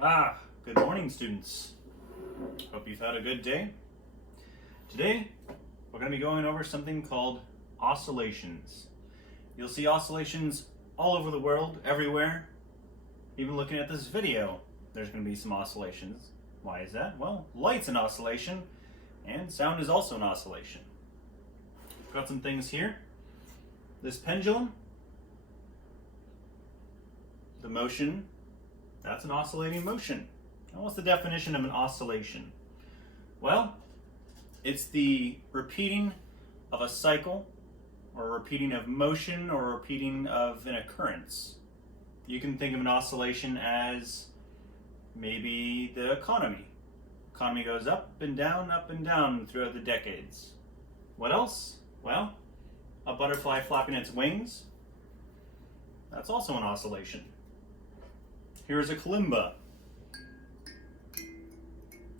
Good morning, students. Hope you've had a good day. Today, we're going to be going over something called oscillations. You'll see oscillations all over the world, everywhere. Even looking at this video, there's going to be some oscillations. Why is that? Well, light's an oscillation, and sound is also an oscillation. Got some things here. This pendulum, the motion, that's an oscillating motion. Now, what's the definition of an oscillation? Well, it's the repeating of a cycle, or repeating of motion, or repeating of an occurrence. You can think of an oscillation as maybe the economy. Economy goes up and down throughout the decades. What else? Well, a butterfly flapping its wings. That's also an oscillation. Here's a kalimba.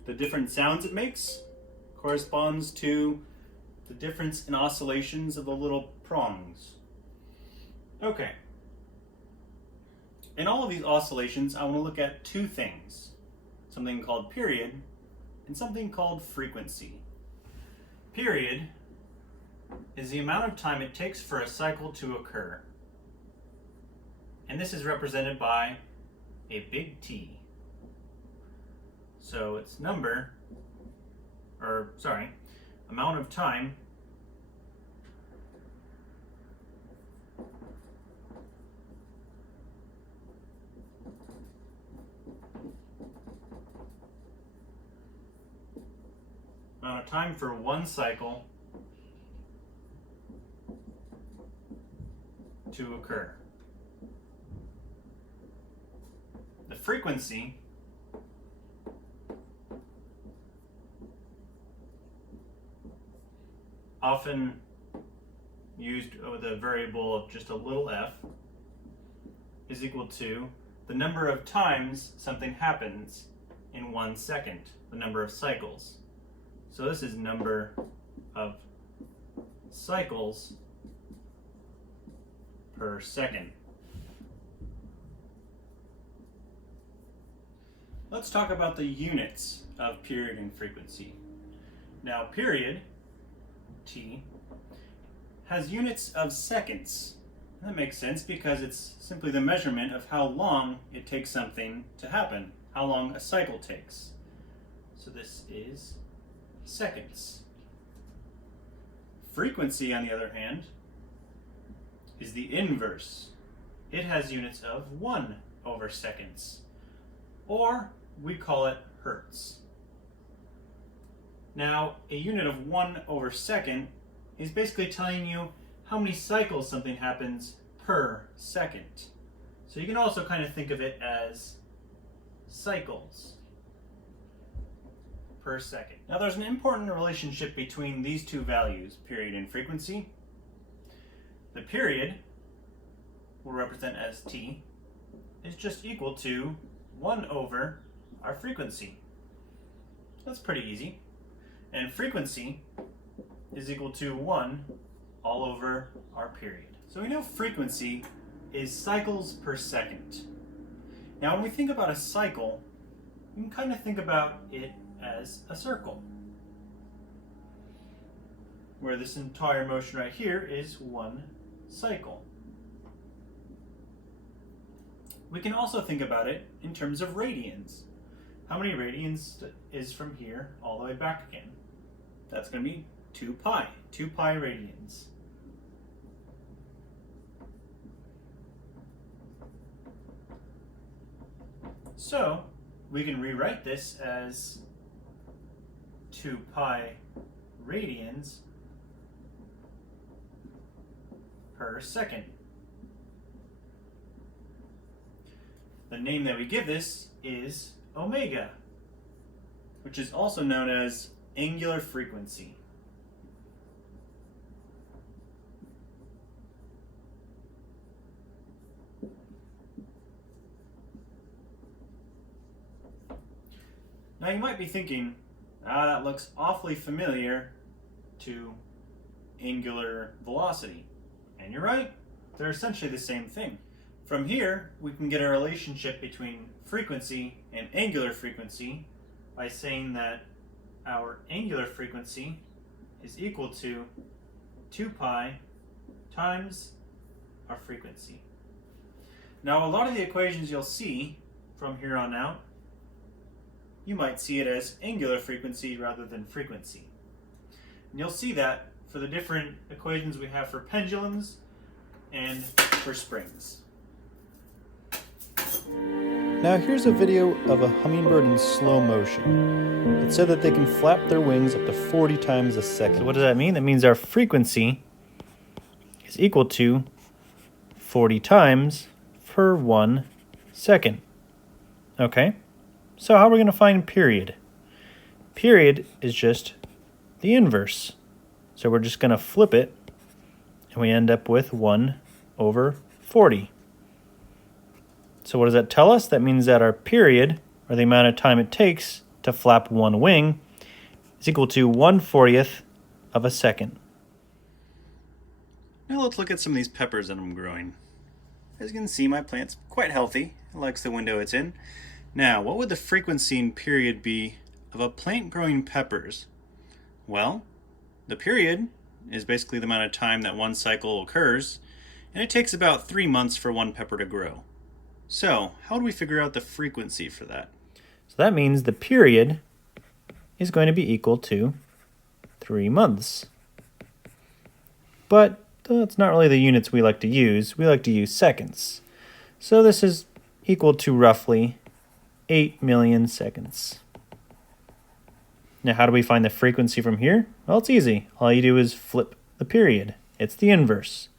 The different sounds it makes corresponds to the difference in oscillations of the little prongs. Okay. In all of these oscillations, I want to look at two things. Something called period and something called frequency. Period is the amount of time it takes for a cycle to occur. And this is represented by a big T. So it's amount of time for one cycle to occur. The frequency often used with a variable of just a little f is equal to the number of times something happens in 1 second, the number of cycles. So this is number of cycles per second. Let's talk about the units of period and frequency. Now, period, T, has units of seconds. That makes sense because it's simply the measurement of how long it takes something to happen, how long a cycle takes. So this is seconds. Frequency, on the other hand, is the inverse. It has units of 1 over seconds, or we call it hertz. Now, a unit of 1 over second is basically telling you how many cycles something happens per second. So you can also kind of think of it as cycles per second. Now, there's an important relationship between these two values, period and frequency. The period, we'll represent as T, is just equal to 1 over our frequency. That's pretty easy. And frequency is equal to 1 all over our period. So we know frequency is cycles per second. Now, when we think about a cycle, we can kind of think about it as a circle, where this entire motion right here is 1 cycle. We can also think about it in terms of radians. How many radians is from here all the way back again? That's going to be 2 pi radians. So we can rewrite this as 2 pi radians per second. The name that we give this is omega, which is also known as angular frequency. Now you might be thinking, that looks awfully familiar to angular velocity. And you're right, they're essentially the same thing. From here, we can get a relationship between frequency and angular frequency by saying that our angular frequency is equal to 2 pi times our frequency. Now, a lot of the equations you'll see from here on out, you might see it as angular frequency rather than frequency. And you'll see that for the different equations we have for pendulums and for springs. Now here's a video of a hummingbird in slow motion. It said that they can flap their wings up to 40 times a second. So what does that mean? That means our frequency is equal to 40 times per 1 second. Okay, so how are we going to find period? Period is just the inverse. So we're just going to flip it, and we end up with 1 over 40. So what does that tell us? That means that our period, or the amount of time it takes to flap one wing, is equal to 1/40th of a second. Now let's look at some of these peppers that I'm growing. As you can see, my plant's quite healthy. It likes the window it's in. Now, what would the frequency and period be of a plant growing peppers? Well, the period is basically the amount of time that one cycle occurs, and it takes about 3 months for one pepper to grow. So, how do we figure out the frequency for that? So that means the period is going to be equal to 3 months. But that's not really the units we like to use. We like to use seconds. So this is equal to roughly 8 million seconds. Now, how do we find the frequency from here? Well, it's easy. All you do is flip the period. It's the inverse.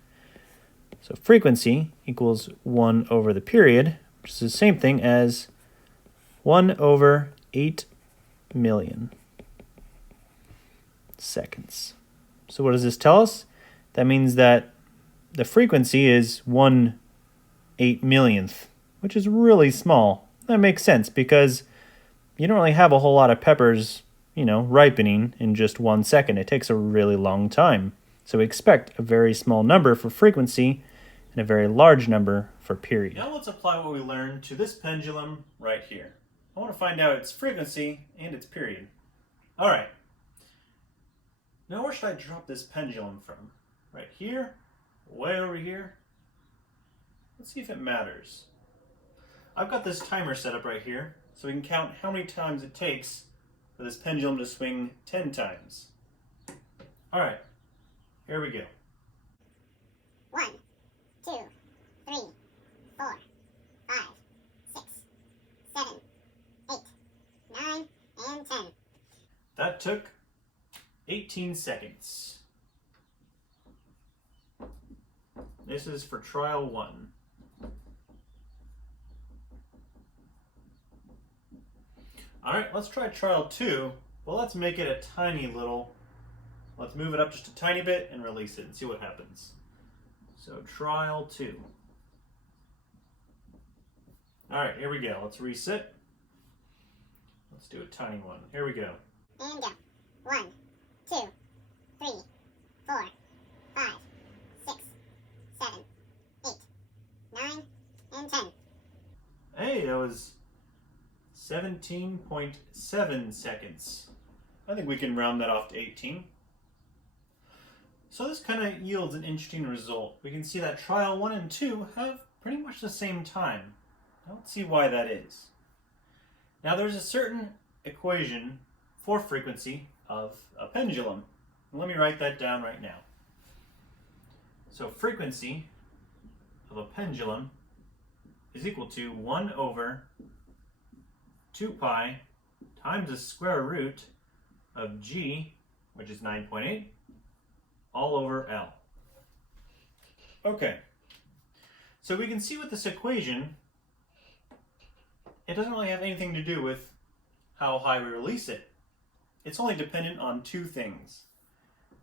So frequency equals 1 over the period, which is the same thing as 1 over 8 million seconds. So what does this tell us? That means that the frequency is 1/8 millionth, which is really small. That makes sense because you don't really have a whole lot of peppers, ripening in just 1 second. It takes a really long time. So we expect a very small number for frequency and a very large number for period. Now let's apply what we learned to this pendulum right here. I want to find out its frequency and its period. All right. Now where should I drop this pendulum from? Right here? Way over here? Let's see if it matters. I've got this timer set up right here, so we can count how many times it takes for this pendulum to swing 10 times. All right, here we go. 1, 2, 3, 4, 5, 6, 7, 8, 9, and 10. That took 18 seconds. This is for trial 1. All right, let's try trial 2, but let's make it a tiny little. Let's move it up just a tiny bit and release it and see what happens. So trial 2. All right, here we go. Let's reset. Let's do a tiny one. Here we go. And go. 1, 2, 3, 4, 5, 6, 7, 8, 9, and 10. Hey, that was 17.7 seconds. I think we can round that off to 18. So this kind of yields an interesting result. We can see that trial 1 and 2 have pretty much the same time. Now let's see why that is. Now there's a certain equation for frequency of a pendulum. Let me write that down right now. So frequency of a pendulum is equal to 1 over 2 pi times the square root of g, which is 9.8, all over L. Okay, so we can see with this equation, it doesn't really have anything to do with how high we release it. It's only dependent on 2 things.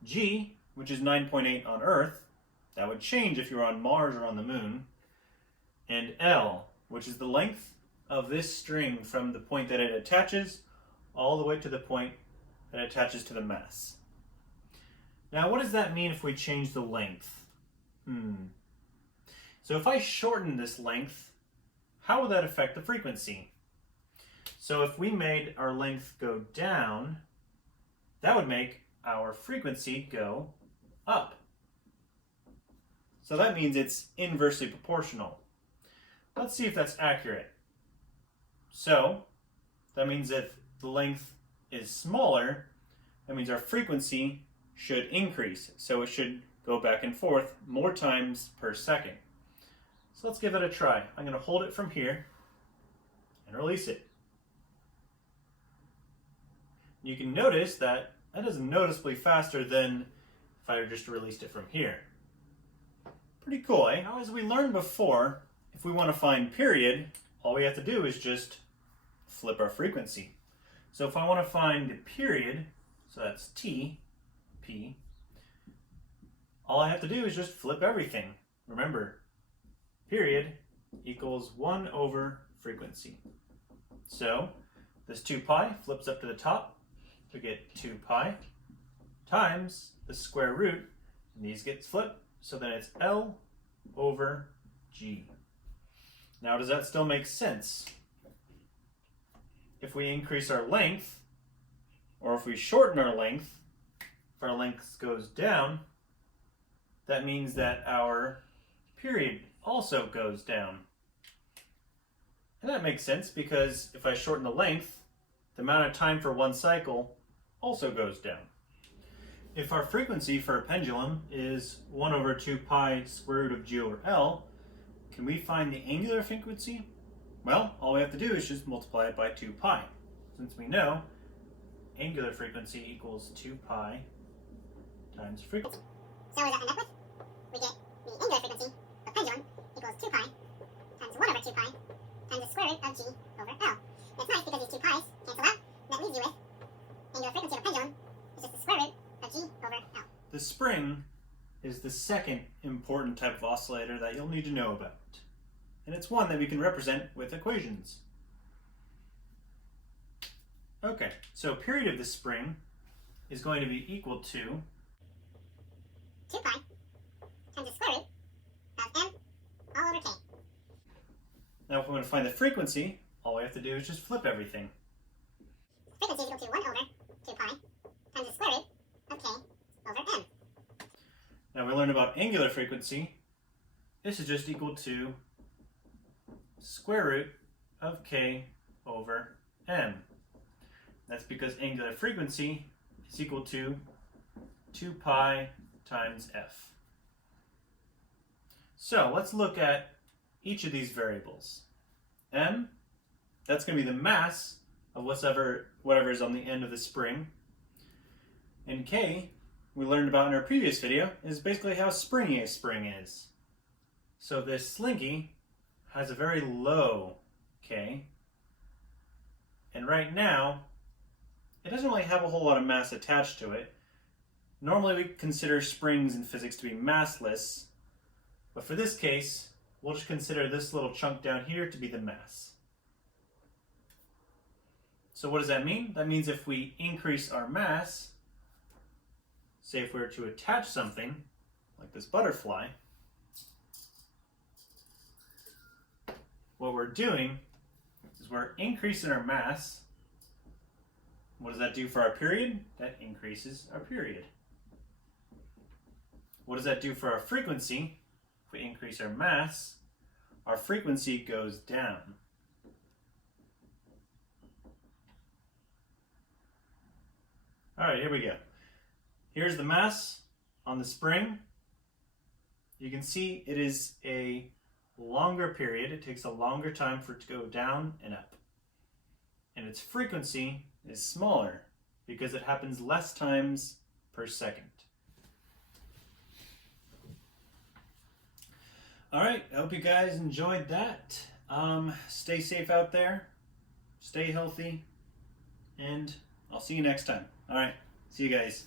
G, which is 9.8 on Earth, that would change if you were on Mars or on the Moon, and L, which is the length of this string from the point that it attaches all the way to the point that it attaches to the mass. Now, what does that mean if we change the length? So if I shorten this length, how would that affect the frequency? So if we made our length go down, that would make our frequency go up. So that means it's inversely proportional. Let's see if that's accurate. So that means if the length is smaller, that means our frequency should increase. So it should go back and forth more times per second. So let's give it a try. I'm going to hold it from here and release it. You can notice that is noticeably faster than if I just released it from here. Pretty cool, eh? Now, as we learned before, if we want to find period, all we have to do is just flip our frequency. So if I want to find the period, so that's T, P, all I have to do is just flip everything. Remember, period equals 1 over frequency. So this 2 pi flips up to the top. We get 2 pi times the square root, and these get flipped, so then it's L over G. Now, does that still make sense? If we increase our length, or if we shorten our length, if our length goes down, that means that our period also goes down. And that makes sense because if I shorten the length, the amount of time for one cycle also goes down. If our frequency for a pendulum is 1 over 2 pi square root of G over L, can we find the angular frequency? Well, all we have to do is just multiply it by 2 pi. Since we know angular frequency equals 2 pi times frequency. So what does that end up with? We get the angular frequency of pendulum equals 2 pi times 1 over 2 pi times the square root of G over L. And it's nice because these 2 pi's cancel out, and that leaves you with angular frequency of a pendulum is just the square root of G over L. The spring is the second important type of oscillator that you'll need to know about. And it's one that we can represent with equations. Okay, so period of the spring is going to be equal to 2 pi times the square root of M all over K. Now if we want to find the frequency, all we have to do is just flip everything. Frequency is equal to 1 over 2 pi times the square root of K over M. Now we learned about angular frequency. This is just equal to square root of K over M. That's because angular frequency is equal to 2 pi times F. So let's look at each of these variables. M, that's going to be the mass of whatever is on the end of the spring. And K, we learned about in our previous video, is basically how springy a spring is. So this slinky has a very low K, and right now it doesn't really have a whole lot of mass attached to it. Normally we consider springs in physics to be massless, but for this case we'll just consider this little chunk down here to be the mass. So what does that mean? That means if we increase our mass, say if we were to attach something like this butterfly, what we're doing is we're increasing our mass. What does that do for our period? That increases our period. What does that do for our frequency? If we increase our mass, our frequency goes down. All right, here we go. Here's the mass on the spring. You can see it is a longer period. It takes a longer time for it to go down and up. And its frequency is smaller because it happens less times per second. All right, I hope you guys enjoyed that. Stay safe out there, stay healthy, and I'll see you next time. All right, see you guys.